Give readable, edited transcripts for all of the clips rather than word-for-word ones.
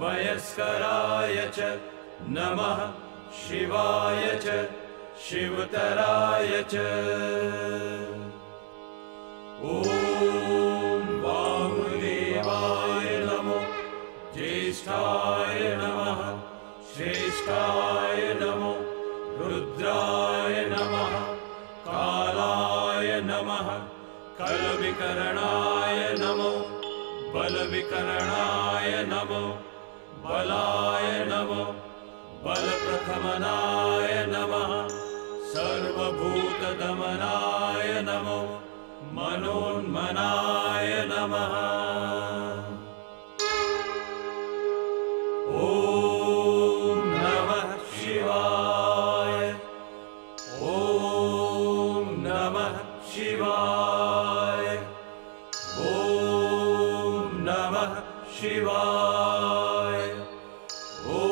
वयस्कराय च नमः शिवाय च शिवतराय च। ॐ वामदेवाय नमो ज्येष्ठाय नमः श्रेष्ठाय नमो रुद्राय नमः कालाय नमः कलविकरणाय नमो बलविकरणाय नमो बलाय नमो बलप्रथमनाय नमः सर्वभूतदमनाय नमो मनोन्मनाय नमः। ॐ नमः शिवाय। ॐ नमः शिवाय। ॐ नमः शिवाय। ॐ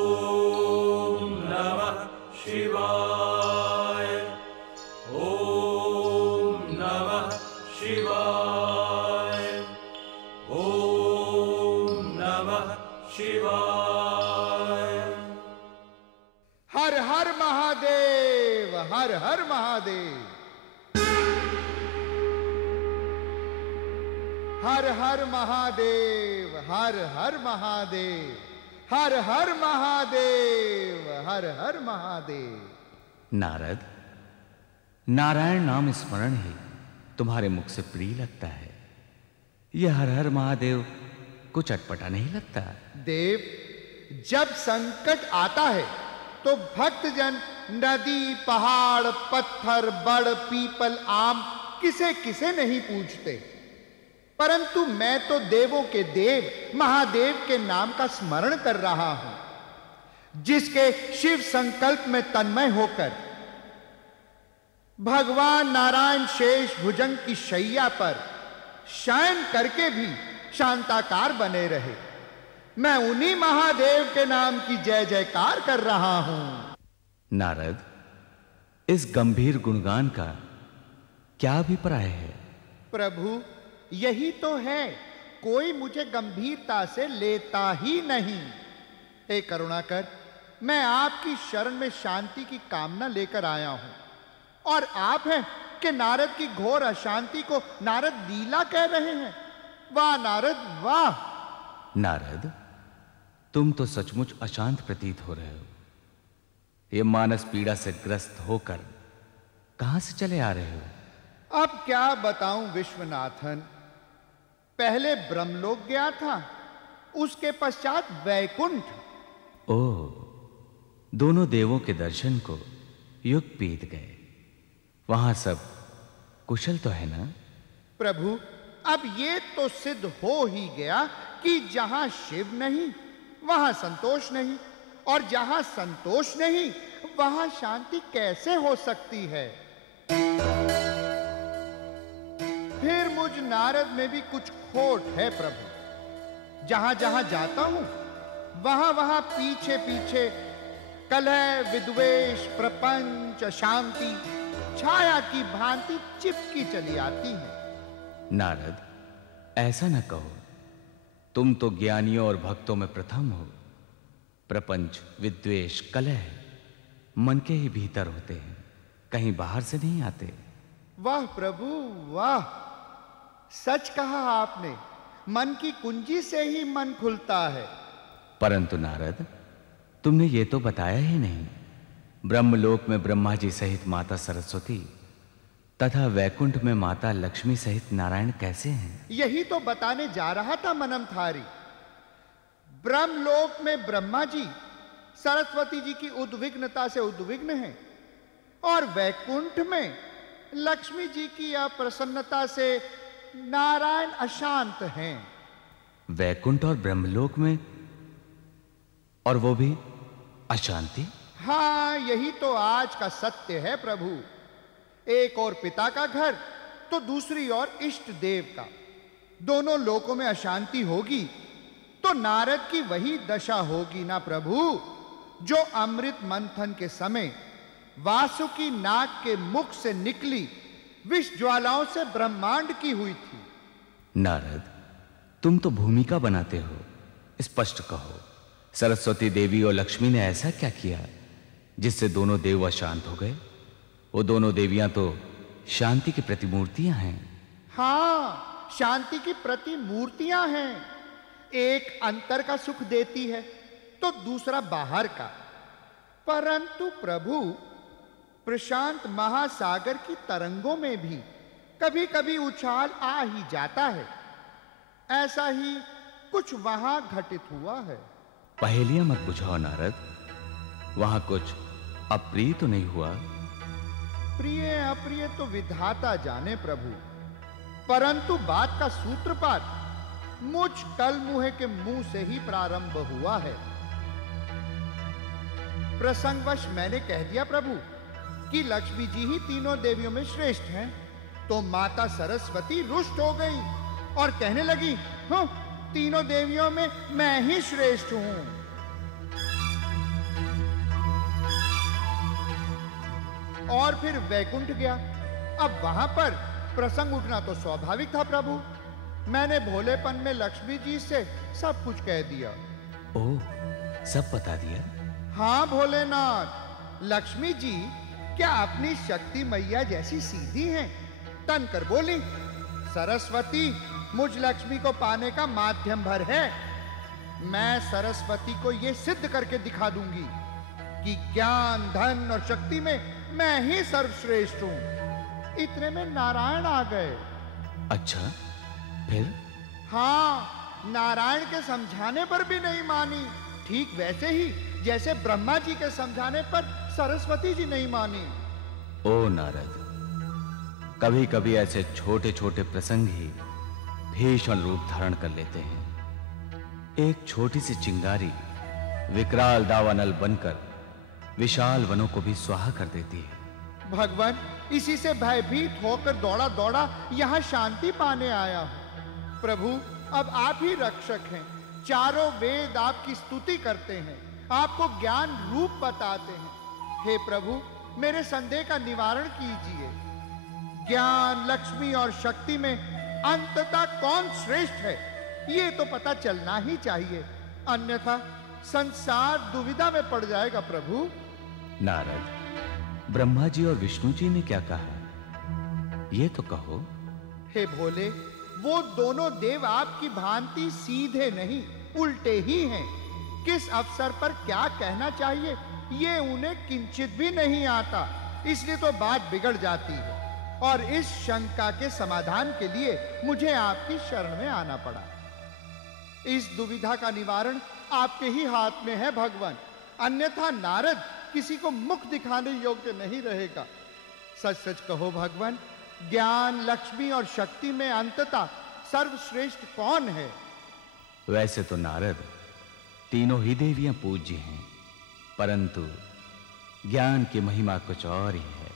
नमः शिवाय। ॐ नमः शिवाय। ॐ नमः शिवाय। हर हर महादेव, हर हर महादेव, हर हर महादेव, हर हर महादेव, हर हर महादेव, हर हर महादेव। नारद, नारायण नाम स्मरण ही तुम्हारे मुख से प्रिय लगता है। यह हर हर महादेव कुछ अटपटा नहीं लगता। देव, जब संकट आता है तो भक्तजन नदी, पहाड़, पत्थर, बड़, पीपल, आम किसे किसे नहीं पूछते, परंतु मैं तो देवों के देव महादेव के नाम का स्मरण कर रहा हूं, जिसके शिव संकल्प में तन्मय होकर भगवान नारायण शेष भुजंग की शैया पर शयन करके भी शांताकार बने रहे। मैं उन्हीं महादेव के नाम की जय जयकार कर रहा हूं। नारद, इस गंभीर गुणगान का क्या अभिप्राय है? प्रभु, यही तो है, कोई मुझे गंभीरता से लेता ही नहीं। हे करुणाकर, मैं आपकी शरण में शांति की कामना लेकर आया हूं, और आप हैं कि नारद की घोर अशांति को नारद लीला कह रहे हैं। वाह नारद, वाह। नारद, तुम तो सचमुच अशांत प्रतीत हो रहे हो। ये मानस पीड़ा से ग्रस्त होकर कहां से चले आ रहे हो? अब क्या बताऊं विश्वनाथन, पहले ब्रह्मलोक गया था, उसके पश्चात वैकुंठ। ओह, दोनों देवों के दर्शन को युग बीत गए। वहां सब कुशल तो है ना? प्रभु, अब ये तो सिद्ध हो ही गया कि जहां शिव नहीं वहां संतोष नहीं, और जहां संतोष नहीं वहां शांति कैसे हो सकती है? फिर मुझ नारद में भी कुछ खोट है प्रभु। जहां जहां जाता हूं वहां वहां पीछे पीछे कलह, विद्वेष, प्रपंच, शांति छाया की भांति चिपकी चली आती है। नारद, ऐसा न कहो। तुम तो ज्ञानियों और भक्तों में प्रथम हो। प्रपंच, विद्वेष, कलह मन के ही भीतर होते हैं, कहीं बाहर से नहीं आते। वाह प्रभु वाह, सच कहा आपने। मन की कुंजी से ही मन खुलता है। परंतु नारद, तुमने ये तो बताया ही नहीं, ब्रह्मलोक में ब्रह्मा जी सहित माता सरस्वती तथा वैकुंठ में माता लक्ष्मी सहित नारायण कैसे हैं? यही तो बताने जा रहा था मनमथारी। ब्रह्मलोक में ब्रह्मा जी सरस्वती जी की उद्विग्नता से उद्विग्न हैं, और वैकुंठ में लक्ष्मी जी की अप्रसन्नता से नारायण अशांत हैं। वैकुंठ और ब्रह्मलोक में, और वो भी अशांति? हाँ, यही तो आज का सत्य है प्रभु। एक और पिता का घर तो दूसरी ओर इष्ट देव का। दोनों लोकों में अशांति होगी तो नारद की वही दशा होगी ना प्रभु, जो अमृत मंथन के समय वासुकी नाग के मुख से निकली विष ज्वालाओं से ब्रह्मांड की हुई थी। नारद, तुम तो भूमिका बनाते हो, स्पष्ट कहो। सरस्वती देवी और लक्ष्मी ने ऐसा क्या किया जिससे दोनों देव अशांत हो गए? वो दोनों देवियां तो शांति की प्रतिमूर्तियां हैं। हाँ, शांति की प्रतिमूर्तियां हैं। एक अंतर का सुख देती है तो दूसरा बाहर का। परंतु प्रभु, प्रशांत महासागर की तरंगों में भी कभी कभी उछाल आ ही जाता है। ऐसा ही कुछ वहां घटित हुआ है। पहेलियां मत बुझाओ नारद, वहां कुछ अप्रिय तो नहीं हुआ? प्रिय अप्रिय तो विधाता जाने प्रभु, परंतु बात का सूत्रपात मुझ कलमुहे के मुंह से ही प्रारंभ हुआ है। प्रसंगवश मैंने कह दिया प्रभु कि लक्ष्मी जी ही तीनों देवियों में श्रेष्ठ हैं, तो माता सरस्वती रुष्ट हो गई और कहने लगी, तीनों देवियों में मैं ही श्रेष्ठ हूं। और फिर वैकुंठ गया। अब वहां पर प्रसंग उठना तो स्वाभाविक था प्रभु। मैंने भोलेपन में लक्ष्मी जी से सब कुछ कह दिया। ओह, सब बता दिया? हाँ भोलेनाथ, लक्ष्मी जी क्या अपनी शक्ति मैया जैसी सीधी हैं? तन कर बोली, सरस्वती मुझ लक्ष्मी को पाने का माध्यम भर है। मैं सरस्वती को यह सिद्ध करके दिखा दूंगी कि ज्ञान, धन और शक्ति में मैं ही सर्वश्रेष्ठ हूं। इतने में नारायण आ गए। अच्छा, फिर? हाँ, नारायण के समझाने पर भी नहीं मानी, ठीक वैसे ही जैसे ब्रह्मा जी के समझाने पर सरस्वती जी नहीं मानी। ओ नारद, कभी कभी ऐसे छोटे छोटे प्रसंग ही भीषण रूप धारण कर लेते हैं। एक छोटी सी चिंगारी विकराल दावानल बनकर विशाल वनों को भी स्वाहा कर देती है। भगवान, इसी से भयभीत होकर दौड़ा दौड़ा यहां शांति पाने आया हूं। प्रभु, अब आप ही रक्षक हैं। चारों वेद आपकी स्तुति करते हैं, आपको ज्ञान रूप बताते हैं। हे प्रभु, मेरे संदेह का निवारण कीजिए। ज्ञान, लक्ष्मी और शक्ति में अंततः कौन श्रेष्ठ है, ये तो पता चलना ही चाहिए, अन्यथा संसार दुविधा में पड़ जाएगा प्रभु। नारद, ब्रह्मा जी और विष्णु जी ने क्या कहा, ये तो कहो। हे भोले, वो दोनों देव आपकी भांति सीधे नहीं, उल्टे ही हैं। किस अवसर पर क्या कहना चाहिए ये उन्हें किंचित भी नहीं आता, इसलिए तो बात बिगड़ जाती है। और इस शंका के समाधान के लिए मुझे आपकी शरण में आना पड़ा। इस दुविधा का निवारण आपके ही हाथ में है भगवान, अन्यथा नारद किसी को मुख दिखाने योग्य नहीं रहेगा। सच सच कहो भगवान, ज्ञान, लक्ष्मी और शक्ति में अंततः सर्वश्रेष्ठ कौन है? वैसे तो नारद तीनों ही देवियां पूज्य हैं, परंतु ज्ञान की महिमा कुछ और ही है।